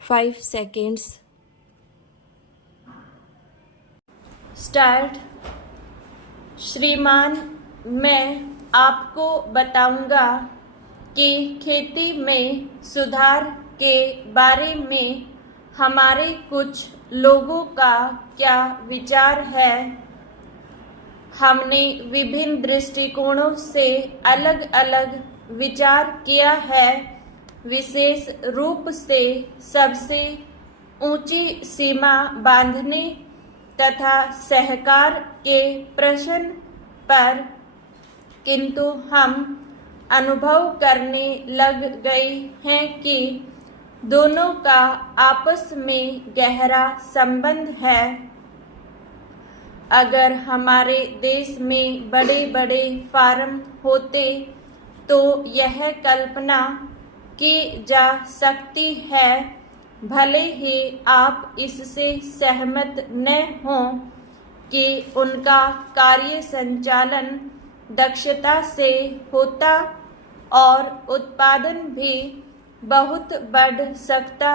5 seconds. Start. श्रीमान, मैं आपको बताऊंगा कि खेती में सुधार के बारे में हमारे कुछ लोगों का क्या विचार है। हमने विभिन्न दृष्टिकोणों से अलग अलग विचार किया है। विशेष रूप से सबसे ऊंची सीमा बांधने तथा सहकार के प्रश्न पर, किंतु हम अनुभव करने लग गए हैं कि दोनों का आपस में गहरा संबंध है। अगर हमारे देश में बड़े बड़े फार्म होते तो यह कल्पना की जा सकती है, भले ही आप इससे सहमत न हों, कि उनका कार्य संचालन दक्षता से होता और उत्पादन भी बहुत बढ़ सकता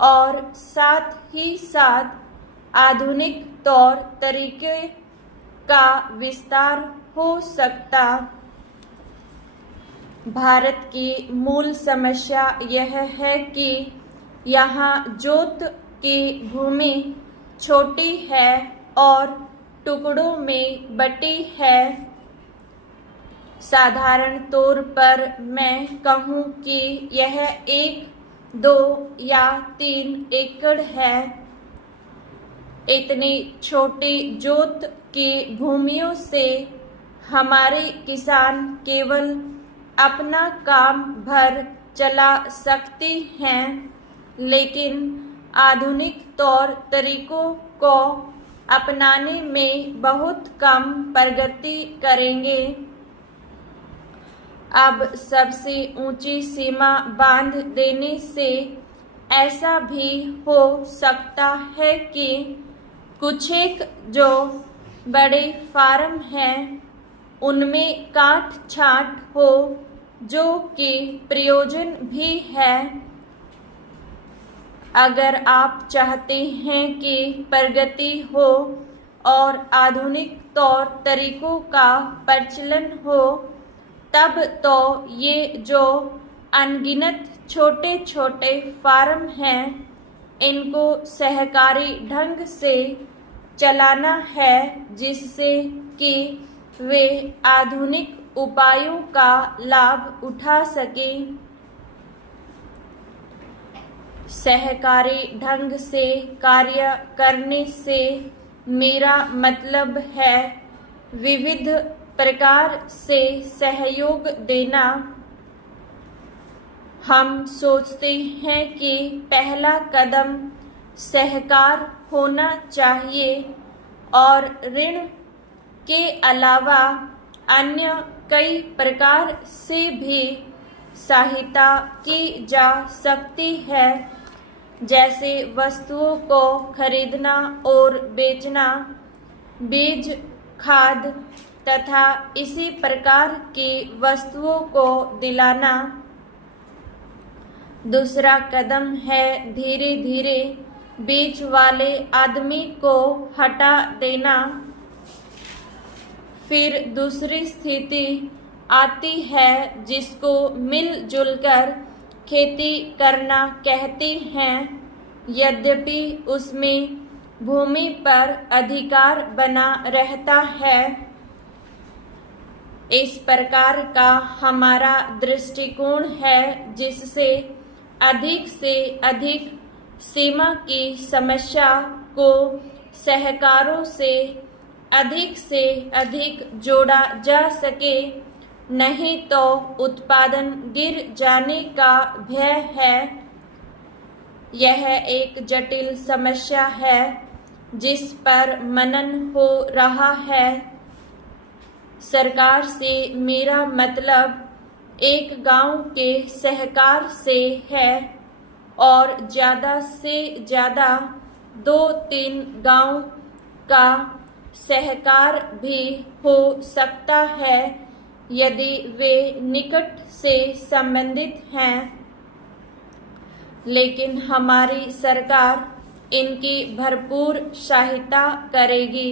और साथ ही साथ आधुनिक तौर तरीके का विस्तार हो सकता। भारत की मूल समस्या यह है कि यहाँ जोत की भूमि छोटी है और टुकड़ों में बटी है। साधारण तौर पर मैं कहूँ कि यह 1, 2 या 3 एकड़ है। इतनी छोटी जोत की भूमियों से हमारे किसान केवल अपना काम भर चला सकती हैं, लेकिन आधुनिक तौर तरीकों को अपनाने में बहुत कम प्रगति करेंगे। अब सबसे ऊंची सीमा बांध देने से ऐसा भी हो सकता है कि कुछ एक जो बड़े फार्म हैं उनमें काट छांट हो, जो कि प्रयोजन भी है। अगर आप चाहते हैं कि प्रगति हो और आधुनिक तौर तरीकों का प्रचलन हो, तब तो ये जो अनगिनत छोटे छोटे फार्म हैं, इनको सहकारी ढंग से चलाना है, जिससे कि वे आधुनिक उपायों का लाभ उठा सकें। सहकारी ढंग से कार्य करने से मेरा मतलब है विविध प्रकार से सहयोग देना। हम सोचते हैं कि पहला कदम सहकार होना चाहिए और ऋण के अलावा अन्य कई प्रकार से भी सहायता की जा सकती है, जैसे वस्तुओं को खरीदना और बेचना, बीज, खाद तथा इसी प्रकार की वस्तुओं को दिलाना। दूसरा कदम है धीरे धीरे बीच वाले आदमी को हटा देना। फिर दूसरी स्थिति आती है जिसको मिलजुल कर खेती करना कहते हैं, यद्यपि उसमें भूमि पर अधिकार बना रहता है। इस प्रकार का हमारा दृष्टिकोण है, जिससे अधिक से अधिक सीमा की समस्या को सहकारों से अधिक जोड़ा जा सके, नहीं तो उत्पादन गिर जाने का भय है। यह एक जटिल समस्या है जिस पर मनन हो रहा है। सरकार से मेरा मतलब एक गांव के सहकार से है और ज़्यादा से ज़्यादा 2-3 गांव का सहकार भी हो सकता है, यदि वे निकट से संबंधित हैं। लेकिन हमारी सरकार इनकी भरपूर सहायता करेगी।